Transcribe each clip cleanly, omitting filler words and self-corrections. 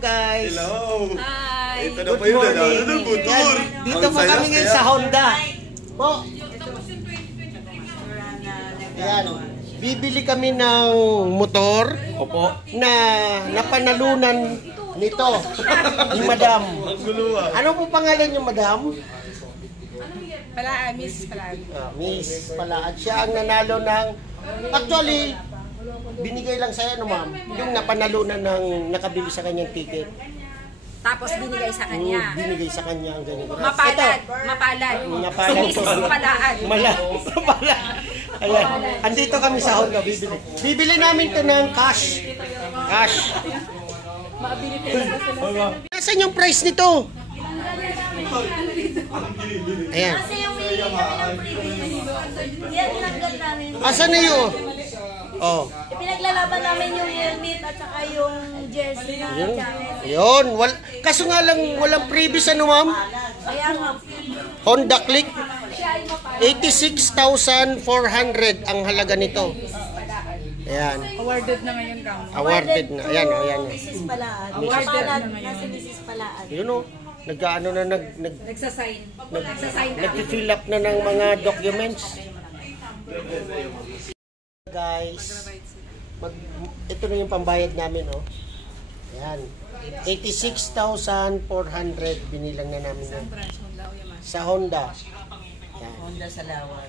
guys. Hello. Hi. Ito na po yung nanalo ng motor. Dito po kami ngayon sa Honda. Po. Ayan. Bibili kami ng motor. Opo. Na napanalunan nito. Yung madam. Ano po pangalan yung madam? Miss Palaan. Miss Palaan. Siya ang nanalo ng... Actually, binigay lang sa'yo, no ma'am? Yung napanalunan ng nakabili sa kanyang ticket. Tapos binigay sa kanya. Binigay sa kanya ang ganyan. Mapalad. Mapalad. Miss Palaan. Mapalad. Ayan. Andito kami sa Honda. Bibili namin to ng cash. Cash. Nasaan yung price nito? Ayan. Kasi yung hindi kami ng previous, yan tinanggal namin. Asan na yun? Oh. Pinaglalaban namin yung helmet at saka yung jersey na jacket. Yun. Kaso nga lang walang previous ano ma'am? Kaya nga. Honda Click. 86,400 ang halaga nito. Ayan. Awarded na ngayon ka. Awarded na. Ayan, ayan. Mrs. Palaan. Awarded na Nasa ngayon. Mrs. Palaan. Yun o. Nag-ano na Nagsasign. Nagsasign na. nag-fill up na ng mga documents. Guys, ito na yung pambayad namin, oh. Ayan. 86,400 binilang na namin yun. Sa Honda. Ayan. Honda sa Lawan.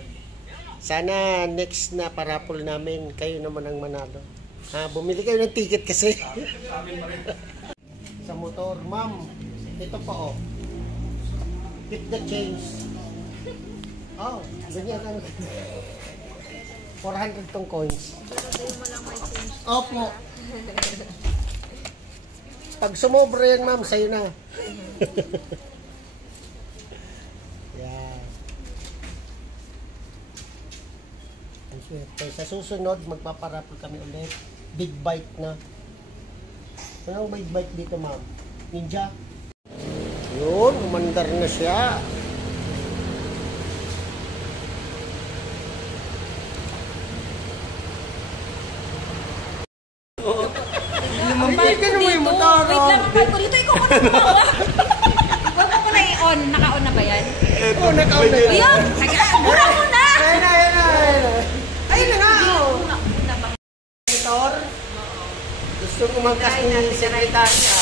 Sana next na parapol namin, kayo naman ang manalo. Ha, bumili kayo ng ticket kasi. Sa motor, ma'am. Ito pa, oh. Keep the change. Oh, ganyan ano. 400 tong coins. Opo. Pag sumobra yan, ma'am, sa'yo na. Yan. Ang swerte. Sa susunod, magpaparapol kami ulit. Big bike na. Anong big bike dito, ma'am? Ninja? Yun, umandar na siya. Lumambay ka naman yung motor. Wait lang, kapag ko dito, ikaw ko na gumawa. Huwag mo na i-on. Naka-on na ba yan? Oh, naka-on na yan. Ayun! Mura mo na! Ayun na, ayun na, ayun na. Ayun na nga, oh. Motor. Gusto ko magkas ni sekretarya.